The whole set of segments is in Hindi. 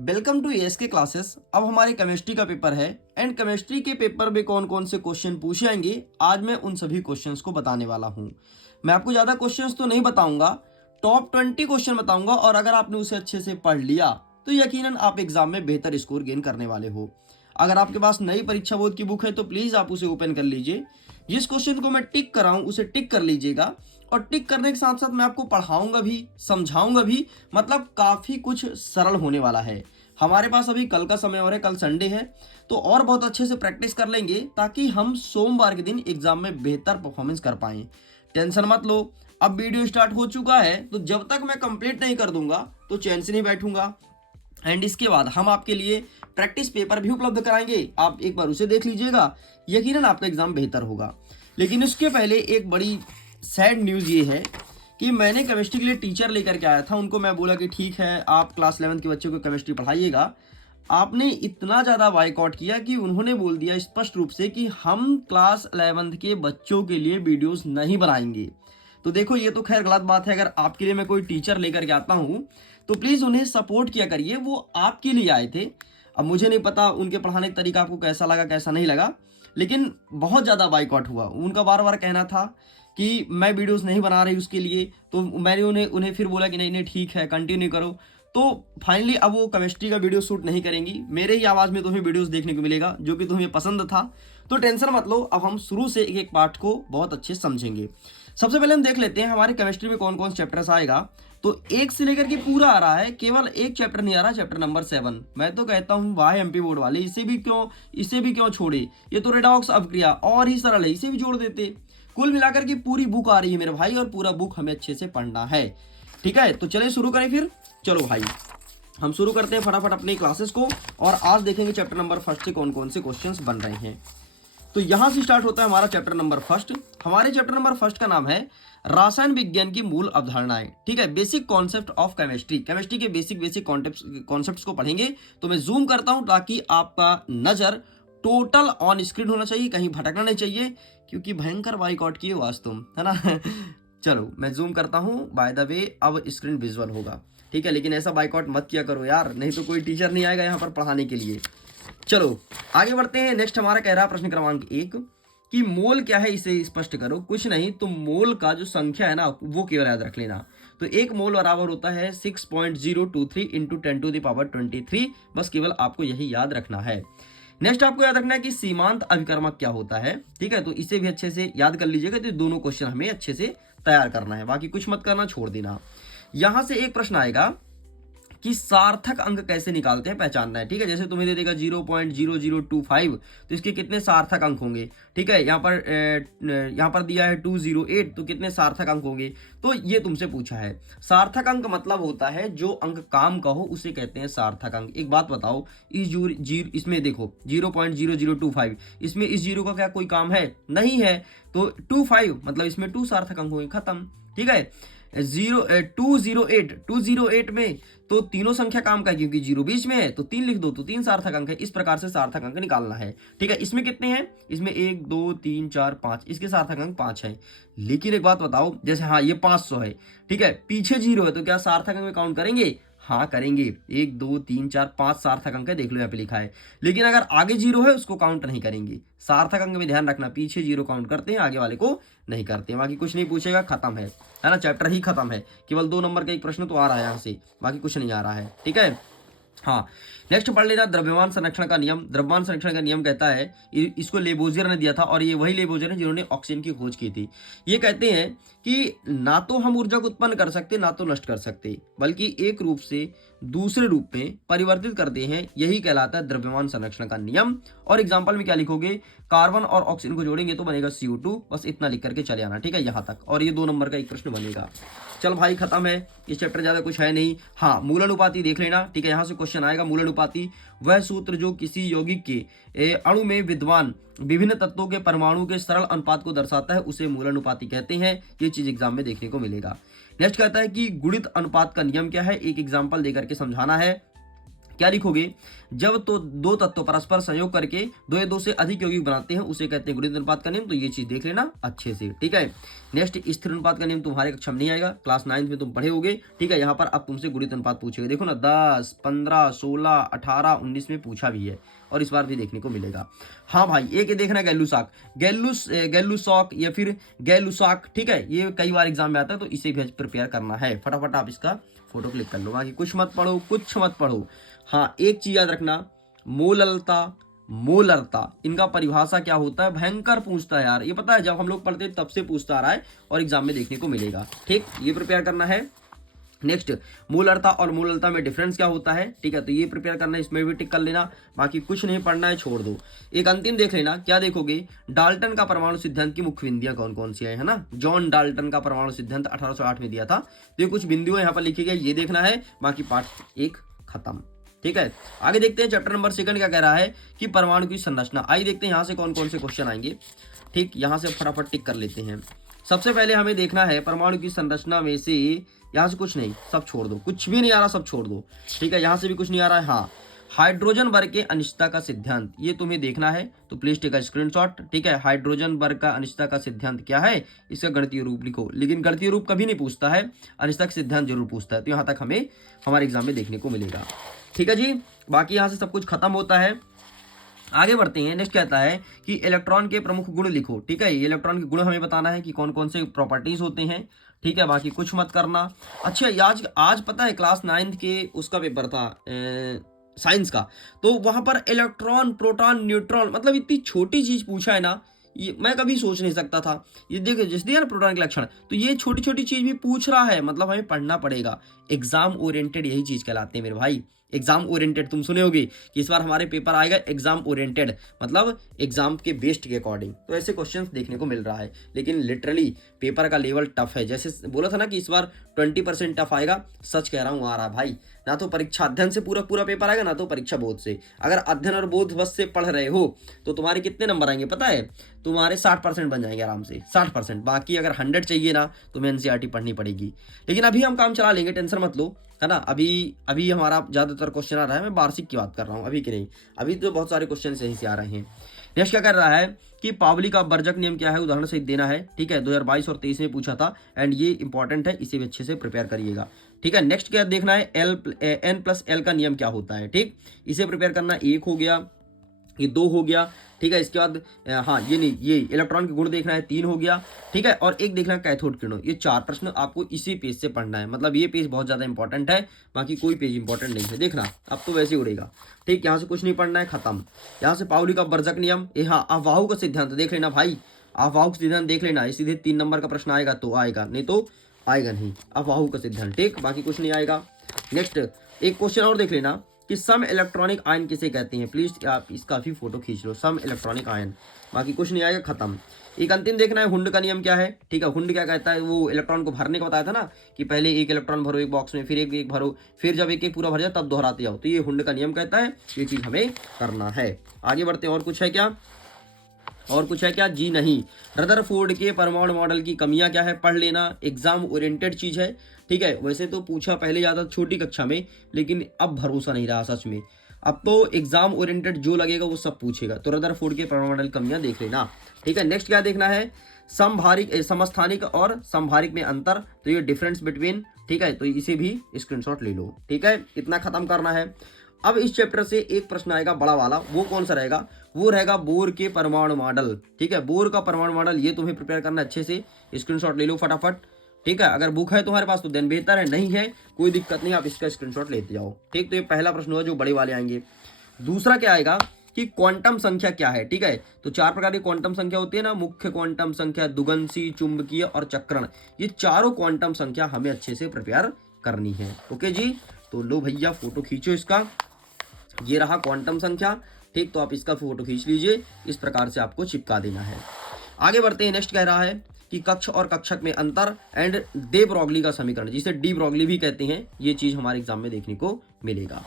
Welcome to ask classes. अब हमारे केमिस्ट्री का पेपर है एंड केमिस्ट्री के पेपर में कौन कौन से क्वेश्चन पूछे जाएंगे आज मैं उन सभी क्वेश्चंस को बताने वाला हूं। मैं आपको ज़्यादा क्वेश्चंस तो नहीं बताऊंगा, टॉप 20 क्वेश्चन बताऊंगा और अगर आपने उसे अच्छे से पढ़ लिया तो यकीनन आप एग्जाम में बेहतर स्कोर गेन करने वाले हो। अगर आपके पास नई परीक्षा बोर्ड की बुक है तो प्लीज़ आप उसे ओपन कर लीजिए। जिस क्वेश्चन को मैं टिक कराऊं उसे टिक कर लीजिएगा और टिक करने के साथ साथ मैं आपको पढ़ाऊंगा भी समझाऊंगा भी, मतलब काफ़ी कुछ सरल होने वाला है। हमारे पास अभी कल का समय और है, कल संडे है तो और बहुत अच्छे से प्रैक्टिस कर लेंगे ताकि हम सोमवार के दिन एग्जाम में बेहतर परफॉर्मेंस कर पाएं। टेंशन मत लो, अब वीडियो स्टार्ट हो चुका है तो जब तक मैं कंप्लीट नहीं कर दूंगा तो चैन से नहीं बैठूंगा। एंड इसके बाद हम आपके लिए प्रैक्टिस पेपर भी उपलब्ध कराएंगे, आप एक बार उसे देख लीजिएगा, यकीनन आपका एग्जाम बेहतर होगा। लेकिन उसके पहले एक बड़ी सैड न्यूज़ ये है कि मैंने केमिस्ट्री के लिए टीचर लेकर के आया था, उनको मैं बोला कि ठीक है आप क्लास 11 के बच्चों को केमिस्ट्री पढ़ाइएगा। आपने इतना ज़्यादा बाइकआउट किया कि उन्होंने बोल दिया स्पष्ट रूप से कि हम क्लास 11 के बच्चों के लिए वीडियोस नहीं बनाएंगे। तो देखो ये तो खैर गलत बात है, अगर आपके लिए मैं कोई टीचर लेकर के आता हूँ तो प्लीज़ उन्हें सपोर्ट किया करिए, वो आपके लिए आए थे। अब मुझे नहीं पता उनके पढ़ाने का तरीका आपको कैसा लगा कैसा नहीं लगा, लेकिन बहुत ज़्यादा बाइकआउट हुआ। उनका बार बार कहना था कि मैं वीडियोस नहीं बना रही उसके लिए, तो मैंने उन्हें फिर बोला कि नहीं नहीं ठीक है कंटिन्यू करो। तो फाइनली अब वो केमिस्ट्री का वीडियो शूट नहीं करेंगी, मेरे ही आवाज़ में तुम्हें वीडियोस देखने को मिलेगा जो कि तुम्हें पसंद था। तो टेंशन मत लो, अब हम शुरू से एक एक पार्ट को बहुत अच्छे से समझेंगे। सबसे पहले हम देख लेते हैं हमारे केमिस्ट्री में कौन कौन चैप्टर्स आएगा। तो एक से लेकर के पूरा आ रहा है, केवल एक चैप्टर नहीं आ रहा, चैप्टर नंबर 7। मैं तो कहता हूँ वाह एमपी बोर्ड वाले, इसे भी क्यों छोड़े, ये तो रेडॉक्स अपक्रिया और ही सरल है, इसे भी जोड़ देते। कुल मिलाकर के पूरी बुक आ रही है मेरे भाई और पूरा बुक हमें अच्छे से पढ़ना है। ठीक है तो चलिए शुरू करें फिर। चलो भाई हम शुरू करते हैं फटाफट अपनी क्लासेस को और आज देखेंगे चैप्टर नंबर 1 से कौन कौन से क्वेश्चंस बन रहे हैं। तो यहां से स्टार्ट होता है हमारा चैप्टर नंबर 1। हमारे चैप्टर नंबर 1 का नाम है रसायन विज्ञान की मूल अवधारणाएं। ठीक है, basic concept of chemistry. Chemistry के बेसिक कॉन्सेप्ट्स को पढ़ेंगे। तो मैं जूम करता हूं ताकि आपका नजर टोटल ऑन स्क्रीन होना चाहिए, कहीं भटकना नहीं चाहिए क्योंकि भयंकर बाइकआउट किए वास तुम, है ना। चलो मैं जूम करता हूं, बाय द वे अब स्क्रीन विजुअल होगा। ठीक है, लेकिन ऐसा बाइकआउट मत किया करो यार, नहीं तो कोई टीचर नहीं आएगा यहाँ पर पढ़ाने के लिए। चलो आगे बढ़ते हैं। नेक्स्ट हमारा कह रहा है प्रश्न क्रमांक 1 कि मोल क्या है इसे स्पष्ट करो। कुछ नहीं, तो मोल का जो संख्या है ना वो केवल याद रख लेना। तो एक मोल बराबर होता है 6.023 इंटू 10⁻23। बस केवल आपको यही याद रखना है। नेक्स्ट आपको याद रखना है कि सीमांत अभिकर्मक क्या होता है। ठीक है, तो इसे भी अच्छे से याद कर लीजिएगा। तो दोनों क्वेश्चन हमें अच्छे से तैयार करना है, बाकी कुछ मत करना, छोड़ देना। यहां से एक प्रश्न आएगा कि सार्थक अंक कैसे निकालते हैं, पहचानना है। ठीक है, जैसे तुम्हें दे देगा 0.0025 तो इसके कितने सार्थक अंक होंगे। ठीक है, यहाँ पर दिया है 208 तो कितने सार्थक अंक होंगे, तो ये तुमसे पूछा है। सार्थक अंक मतलब होता है जो अंक काम का हो उसे कहते हैं सार्थक अंक। एक बात बताओ, इसमें देखो 0.0025, इसमें इस जीरो का क्या कोई काम है, नहीं है, तो 25 मतलब इसमें 2 सार्थक अंक होंगे, खत्म। ठीक है, 208 में तो तीनों संख्या काम का है क्योंकि 0 बीच में है तो 3 लिख दो, तो 3 सार्थक अंक है। इस प्रकार से सार्थक अंक निकालना है। ठीक है, इसमें कितने हैं, इसमें 1 2 3 4 5, इसके सार्थक अंक 5 है। लेकिन एक बात बताओ, जैसे हाँ ये 500 है, ठीक है, पीछे 0 है तो क्या सार्थक अंक में काउंट करेंगे, हाँ करेंगे। 1 2 3 4 5 सार्थक अंक है, देख लो यहाँ पे लिखा है। लेकिन अगर आगे 0 है उसको काउंट नहीं करेंगे। सार्थक अंक में ध्यान रखना, पीछे 0 काउंट करते हैं, आगे वाले को नहीं करते। बाकी कुछ नहीं पूछेगा, खत्म है ना, चैप्टर ही खत्म है। केवल 2 नंबर का एक प्रश्न तो आ रहा है यहाँ से, बाकी कुछ नहीं आ रहा है। ठीक है, हाँ नेक्स्ट पढ़ लेना द्रव्यमान संरक्षण का नियम। द्रव्यमान संरक्षण का नियम कहता है, इसको लेबोजियर ने दिया था और ये वही लेबोजियर है जिन्होंने ऑक्सीजन की खोज की थी। ये कहते हैं कि ना तो हम ऊर्जा को उत्पन्न कर सकते ना तो नष्ट कर सकते, बल्कि एक रूप से दूसरे रूप में परिवर्तित करते हैं, यही कहलाता है द्रव्यमान संरक्षण का नियम। और एग्जाम्पल में क्या लिखोगे, कार्बन और ऑक्सीजन को जोड़ेंगे तो बनेगा CO2, बस इतना लिख करके चले आना। ठीक है, यहाँ तक, और ये 2 नंबर का एक प्रश्न बनेगा। चल भाई खत्म है, इस चैप्टर ज्यादा कुछ है नहीं। हाँ मूलानुपाती देख लेना। ठीक है, यहाँ से क्वेश्चन आएगा। मूलानुपाती वह सूत्र जो किसी यौगिक के अणु में विद्यमान विभिन्न तत्वों के परमाणु के सरल अनुपात को दर्शाता है, उसे मूलानुपाती कहते हैं। ये चीज एग्जाम में देखने को मिलेगा। नेक्स्ट कहता है कि गुणित अनुपात का नियम क्या है, एक एग्जाम्पल देकर के समझाना है क्या लिखोगे, जब तो दो तत्व परस्पर संयोग करके दो या दो से अधिक यौगिक बनाते हैं उसे कहते हैं गुणित अनुपात का नियम। तो ये चीज देख लेना अच्छे से, ठीक है। नेक्स्ट, स्थिर अनुपात का नियम तुम्हारे कक्षा में नहीं आएगा, क्लास 9th में तुम पढ़े होगे, ठीक है। यहाँ पर अब तुमसे गुणित अनुपात पूछेगा, देखो ना 10, 15, 16, 18, 19 में पूछा भी है और इस बार भी देखने को मिलेगा। हाँ भाई, एक ये देखना गैलूसाक, गैलूसॉक या फिर गैलूसाक, ठीक है, ये कई बार एग्जाम में आता है तो इसे भी प्रिपेयर करना है। फटाफट आप इसका फोटो क्लिक कर लो, बाकी कुछ मत पढ़ो, कुछ मत पढ़ो। हाँ, एक चीज याद रखना, मोलरता इनका परिभाषा क्या होता है, भयंकर पूछता है यार, ये पता है जब हम लोग पढ़ते तब से पूछता आ रहा है और एग्जाम में देखने को मिलेगा, ठीक, ये प्रिपेयर करना है। नेक्स्ट, मोलरता और मोललता में डिफरेंस क्या होता है, ठीक है, तो ये प्रिपेयर करना है, इसमें भी टिक कर लेना, बाकी कुछ नहीं पढ़ना है, छोड़ दो। एक अंतिम देख लेना, क्या देखोगे, डाल्टन का परमाणु सिद्धांत की मुख्य बिंदियां कौन कौन सी है ना। जॉन डाल्टन का परमाणु सिद्धांत 1808 में दिया था, तो ये कुछ बिंदुएं यहाँ पर लिखी गई, ये देखना है, बाकी पार्ट 1 खत्म, ठीक है। आगे देखते हैं चैप्टर नंबर 2 क्या कह रहा है कि परमाणु की संरचना। आइए देखते हैं यहाँ से कौन कौन से क्वेश्चन आएंगे, ठीक, यहाँ से फटाफट टिक कर लेते हैं। सबसे पहले हमें देखना है परमाणु की संरचना में से, यहाँ से कुछ नहीं, सब छोड़ दो, कुछ भी नहीं आ रहा सब छोड़ दो, ठीक है, यहाँ से भी कुछ नहीं आ रहा है। हाँ, हाइड्रोजन वर्ग के अनिश्चितता का सिद्धांत, ये तुम्हें देखना है, तो प्लीज टेक अ स्क्रीनशॉट, ठीक है। हाइड्रोजन वर्ग का अनिश्चितता का सिद्धांत क्या है, इसका गणितीय रूप लिखो, लेकिन गणितीय रूप कभी नहीं पूछता है, अनिश्चितता का सिद्धांत जरूर पूछता है, तो यहाँ तक हमें हमारे एग्जाम में देखने को मिलेगा, ठीक है जी। बाकी यहाँ से सब कुछ खत्म होता है, आगे बढ़ते हैं। नेक्स्ट कहता है कि इलेक्ट्रॉन के प्रमुख गुण लिखो, ठीक है, ये इलेक्ट्रॉन के गुण हमें बताना है कि कौन कौन से प्रॉपर्टीज होते हैं, ठीक है, बाकी कुछ मत करना। अच्छा, आज पता है क्लास 9th के उसका पेपर था साइंस का, तो वहां पर इलेक्ट्रॉन, प्रोटॉन, न्यूट्रॉन, मतलब इतनी छोटी चीज पूछा है ना, ये मैं कभी सोच नहीं सकता था। ये देखो जिस दिया ना प्रोटॉन के लक्षण, तो ये छोटी छोटी चीज भी पूछ रहा है, मतलब हमें पढ़ना पड़ेगा। एग्जाम ओरिएंटेड यही चीज कहलाते हैं मेरे भाई, एग्जाम ओरिएंटेड। तुम सुने होगे कि इस बार हमारे पेपर आएगा एग्जाम ओरिएंटेड, मतलब एग्जाम के बेस्ड के अकॉर्डिंग, तो ऐसे क्वेश्चंस देखने को मिल रहा है। लेकिन लिटरली पेपर का लेवल टफ है, जैसे बोला था ना कि इस बार 20% टफ आएगा, सच कह रहा हूँ आ रहा भाई। ना तो परीक्षा अध्ययन से पूरा पूरा पेपर आएगा, ना तो परीक्षा बोध से। अगर अध्ययन और बोध बस से पढ़ रहे हो तो तुम्हारे कितने नंबर आएंगे पता है, तुम्हारे 60% बन जाएंगे आराम से, 60%। बाकी अगर 100 चाहिए ना, तुम्हें एनसीईआरटी पढ़नी पड़ेगी। लेकिन अभी हम काम चला लेंगे, टेंशन मत लो, है ना। अभी हमारा ज्यादातर क्वेश्चन आ रहा है, मैं वार्षिक की बात कर रहा हूँ, अभी की नहीं, अभी तो बहुत सारे क्वेश्चन सही से आ रहे हैं। नेक्स्ट क्या कर रहा है कि पावली का वर्जक नियम क्या है, उदाहरण सहित देना है, ठीक है, 2022 और 23 में पूछा था, एंड ये इंपॉर्टेंट है, इसे भी अच्छे से प्रिपेयर करिएगा, ठीक है। नेक्स्ट क्या देखना है, n+l का नियम क्या होता है, ठीक, इसे प्रिपेयर करना। 1 हो गया, ये 2 हो गया, ठीक है। इसके बाद हाँ, ये नहीं, ये इलेक्ट्रॉन के गुण देखना है, 3 हो गया, ठीक है। और एक देखना है कैथोड किरणों, ये 4 प्रश्न आपको इसी पेज से पढ़ना है, मतलब ये पेज बहुत ज्यादा इंपॉर्टेंट है, बाकी कोई पेज इंपॉर्टेंट नहीं है, देखना अब तो वैसे ही उड़ेगा, ठीक। यहाँ से कुछ नहीं पढ़ना है, खत्म। यहाँ से पाउली का वर्जक नियम, ये हाँ, अवाहु का सिद्धांत देख लेना भाई, अवाहु का सिद्धांत देख लेना, ये सीधे 3 नंबर का प्रश्न आएगा तो आएगा, नहीं तो आएगा नहीं, अवाहु का सिद्धांत, ठीक, बाकी कुछ नहीं आएगा। नेक्स्ट एक क्वेश्चन और देख लेना कि सम इलेक्ट्रॉनिक आयन किसे कहते हैं, प्लीज आप इसका भी फोटो खींच लो, सम इलेक्ट्रॉनिक आयन, बाकी कुछ नहीं आएगा, खत्म। एक अंतिम देखना है, हुंड का नियम क्या है, ठीक है। हुंड क्या कहता है, वो इलेक्ट्रॉन को भरने का बताया था ना, कि पहले एक इलेक्ट्रॉन भरो एक बॉक्स में, फिर एक भरो, फिर जब एक पूरा भर जाए तब दोहराते जाओ, तो ये हुंड का नियम कहता है, ये चीज हमें करना है। आगे बढ़ते हैं, और कुछ है क्या, और कुछ है क्या, जी नहीं। रदरफोर्ड के परमाणु मॉडल की कमियां क्या है, पढ़ लेना, एग्जाम ओरिएंटेड चीज है, ठीक है। वैसे तो पूछा पहले ज्यादा छोटी कक्षा में, लेकिन अब भरोसा नहीं रहा सच में, अब तो एग्जाम ओरिएंटेड जो लगेगा वो सब पूछेगा, तो रदरफोर्ड के परमाणु मॉडल कमियां देख लेना, ठीक है। नेक्स्ट क्या देखना है, समस्थानिक और समभारिक में अंतर, तो ये डिफरेंस बिटवीन, ठीक है, तो इसे भी स्क्रीनशॉट ले लो, ठीक है। इतना खत्म करना है। अब इस चैप्टर से एक प्रश्न आएगा बड़ा वाला, वो कौन सा रहेगा, वो रहेगा बोर के परमाणु मॉडल, ठीक है। बोर का परमाणु मॉडल ये तुम्हें प्रिपेयर करना, अच्छे से स्क्रीनशॉट ले लो फटाफट, ठीक है। अगर बुक है तुम्हारे पास तो देन बेहतर है, नहीं है कोई दिक्कत नहीं, आप इसका स्क्रीनशॉट लेते जाओ, ठीक। तो ये पहला प्रश्न हुआ जो बड़े वाले आएंगे। दूसरा क्या आएगा कि क्वांटम संख्या क्या है, ठीक है। तो 4 प्रकार की क्वांटम संख्या होती है ना, मुख्य क्वांटम संख्या, दुगंसी, चुंबकीय और चक्रण, ये चारों क्वांटम संख्या हमें अच्छे से प्रिपेयर करनी है, ओके जी। तो लो भैया फोटो खींचो इसका, ये रहा क्वांटम संख्या, ठीक। तो आप इसका फोटो खींच लीजिए, इस प्रकार से आपको चिपका देना है। आगे बढ़ते हैं। नेक्स्ट कह रहा है कि कक्ष और कक्षक में अंतर एंड डे ब्रॉगली का समीकरण, जिसे डी ब्रॉगली भी कहते हैं, ये चीज हमारे एग्जाम में देखने को मिलेगा,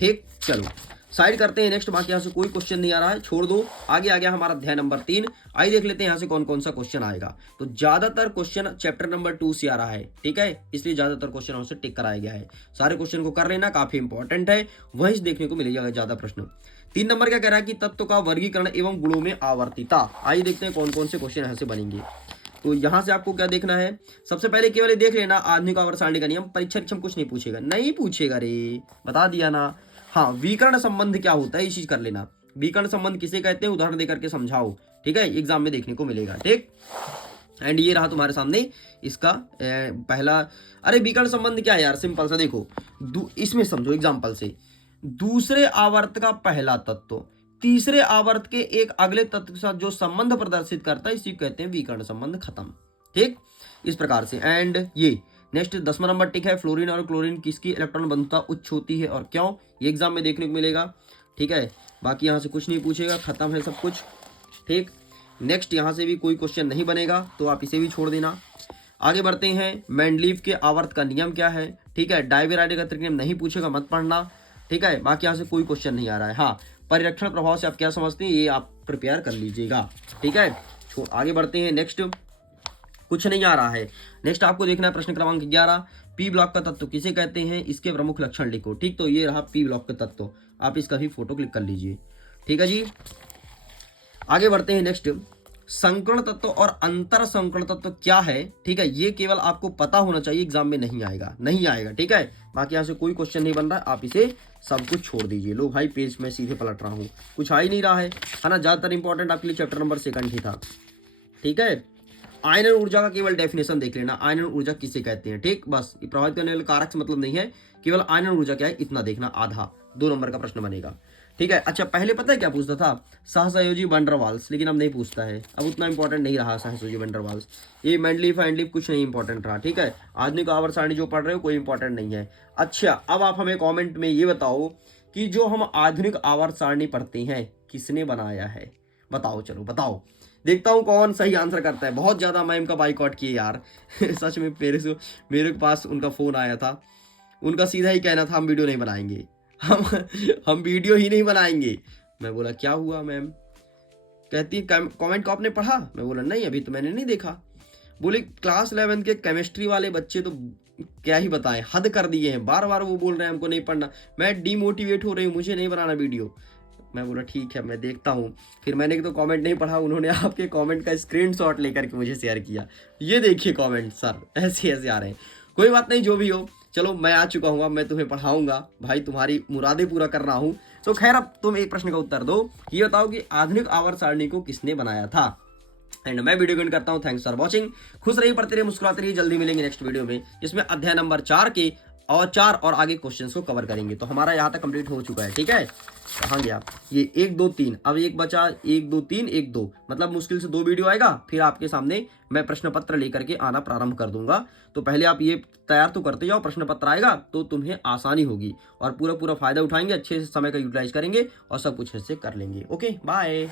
ठीक। चलो साइड करते हैं नेक्स्ट। बाकी यहाँ से कोई क्वेश्चन नहीं आ रहा है, छोड़ दो। आगे आ गया हमारा अध्याय नंबर 3। आइए देख लेते हैं यहाँ से कौन कौन सा क्वेश्चन आएगा। तो ज्यादातर क्वेश्चन चैप्टर नंबर 2 से आ रहा है, ठीक है, इसलिए ज्यादातर क्वेश्चन वहां से टिक कराया गया है। सारे क्वेश्चन को कर लेना, काफी इंपॉर्टेंट है, वहीं से देखने को मिलेगा ज्यादा प्रश्न। 3 नंबर क्या कह रहा है कि तत्व का वर्गीकरण एवं गुणों में आवर्तिता। आइए देखते हैं कौन कौन से क्वेश्चन यहाँ से बनेंगे। तो यहां से आपको क्या देखना है, सबसे पहले केवल ये देख लेना आधुनिक आवर्त सारणी का नियम। परीक्षा कुछ नहीं पूछेगा, नहीं पूछेगा रे, बता दिया ना। हाँ, विकर्ण संबंध क्या होता है, ये चीज कर लेना। विकर्ण संबंध किसे कहते हैं, उदाहरण देकर के समझाओ, ठीक है, एग्जाम में देखने को मिलेगा, ठीक। एंड ये रहा तुम्हारे सामने इसका पहला। अरे विकर्ण संबंध क्या है यार, सिंपल सा देखो, इसमें समझो एग्जाम्पल से। दूसरे आवर्त का पहला तत्व तीसरे आवर्त के एक अगले तत्व के साथ जो संबंध प्रदर्शित करता है, इसी को कहते हैं विकर्ण संबंध। खत्म, ठीक, इस प्रकार से। एंड ये नेक्स्ट 10वां नंबर टिक है, फ्लोरीन और क्लोरीन किसकी इलेक्ट्रॉन बंधुता उच्च होती है और क्यों, ये एग्जाम में देखने को मिलेगा, ठीक है। बाकी यहाँ से कुछ नहीं पूछेगा, खत्म है सब कुछ, ठीक। नेक्स्ट यहाँ से भी कोई क्वेश्चन नहीं बनेगा, तो आप इसे भी छोड़ देना। आगे बढ़ते हैं, मेंडलीव के आवर्त का नियम क्या है, ठीक है। डाइवेराइडे का नियम नहीं पूछेगा, मत पढ़ना, ठीक है। बाकी यहाँ से कोई क्वेश्चन नहीं आ रहा है। हाँ, परिरक्षण प्रभाव से आप क्या समझते हैं, ये आप प्रिपेयर कर लीजिएगा, ठीक है। तो आगे बढ़ते हैं, नेक्स्ट कुछ नहीं आ रहा है। नेक्स्ट आपको देखना है प्रश्न क्रमांक 11, पी ब्लॉक का तत्व किसे कहते हैं, इसके प्रमुख लक्षण लिखो, ठीक। तो ये रहा पी ब्लॉक का तत्व, आप इसका भी फोटो क्लिक कर लीजिए, ठीक है जी। आगे बढ़ते हैं, नेक्स्ट संकर्ण तत्व और अंतर संकर्ण तत्व क्या है, ठीक है। ये केवल आपको पता होना चाहिए, एग्जाम में नहीं आएगा, ठीक है। बाकी यहाँ से कोई क्वेश्चन नहीं बन रहा है, आप इसे सब कुछ छोड़ दीजिए। लो भाई, पेज में सीधे पलट रहा हूँ, कुछ आ ही नहीं रहा है ना। ज्यादातर इंपॉर्टेंट आपके लिए चैप्टर नंबर 2 ही था, ठीक है। आयनन ऊर्जा का केवल डेफिनेशन देख लेना, आयनन ऊर्जा किसे कहते हैं, ठीक। बस प्रभावित करने वाले कारक से मतलब नहीं है, केवल आयनन ऊर्जा क्या है इतना देखना, आधा 2 नंबर का प्रश्न बनेगा, ठीक है। अच्छा, पहले पता है क्या पूछता था, सहसंयोजी वैन डर वाल्स, लेकिन अब नहीं पूछता है, अब उतना इंपॉर्टेंट नहीं रहा सहसंयोजी वैन डर वाल्स। ये मेंडलीव एंडलीव कुछ नहीं इंपॉर्टेंट रहा, ठीक है। आधुनिक आवर्त सारणी जो पढ़ रहे हो कोई इंपॉर्टेंट नहीं है। अच्छा, अब आप हमें कमेंट में ये बताओ कि जो हम आधुनिक आवर्त सारणी पढ़ते हैं किसने बनाया है, बताओ, चलो बताओ, देखता हूँ कौन सही आंसर करता है। बहुत ज्यादा मैम का बाइकआउट किए यार सच में मेरे पास उनका फोन आया था, उनका सीधा ही कहना था हम वीडियो नहीं बनाएंगे, हम वीडियो ही नहीं बनाएंगे। मैं बोला क्या हुआ मैम, कहती कमेंट को आपने पढ़ा, मैं बोला नहीं अभी तो मैंने नहीं देखा। बोले क्लास 11 के केमिस्ट्री वाले बच्चे तो क्या ही बताएं, हद कर दिए हैं, बार बार वो बोल रहे हैं हमको नहीं पढ़ना, मैं डिमोटिवेट हो रही हूँ, मुझे नहीं बनाना वीडियो। मैं बोला ठीक है मैं देखता हूँ। फिर मैंने तो कमेंट नहीं पढ़ा, उन्होंने आपके कमेंट का स्क्रीनशॉट लेकर के मुझे शेयर किया, ये देखिए कमेंट सर ऐसे ऐसे आ रहे हैं। कोई बात नहीं, जो भी हो, चलो मैं आ चुका हूँ, अब मैं तुम्हें पढ़ाऊंगा भाई, तुम्हारी मुरादें पूरा कर रहा हूँ। तो खैर अब तुम एक प्रश्न का उत्तर दो, ये बताओ कि आधुनिक आवर्त सारणी को किसने बनाया था। एंड मैं वीडियो एंड करता हूँ, थैंक्स फॉर वॉचिंग। खुश रहिए, पढ़ते रहिए, मुस्कुराते रहिए। जल्दी मिलेंगे नेक्स्ट वीडियो में, जिसमें अध्याय नंबर 4 के और 4 और आगे क्वेश्चंस को कवर करेंगे। तो हमारा यहाँ तक कंप्लीट हो चुका है, ठीक है। कहाँ गया ये 1 2 3, अब एक बचा 1 2 3 1 2, मतलब मुश्किल से 2 वीडियो आएगा, फिर आपके सामने मैं प्रश्न पत्र लेकर के आना प्रारंभ कर दूंगा। तो पहले आप ये तैयार तो करते जाओ, प्रश्न पत्र आएगा तो तुम्हें आसानी होगी और पूरा फायदा उठाएंगे, अच्छे से समय का यूटिलाइज करेंगे और सब कुछ अच्छे से कर लेंगे। Okay, bye.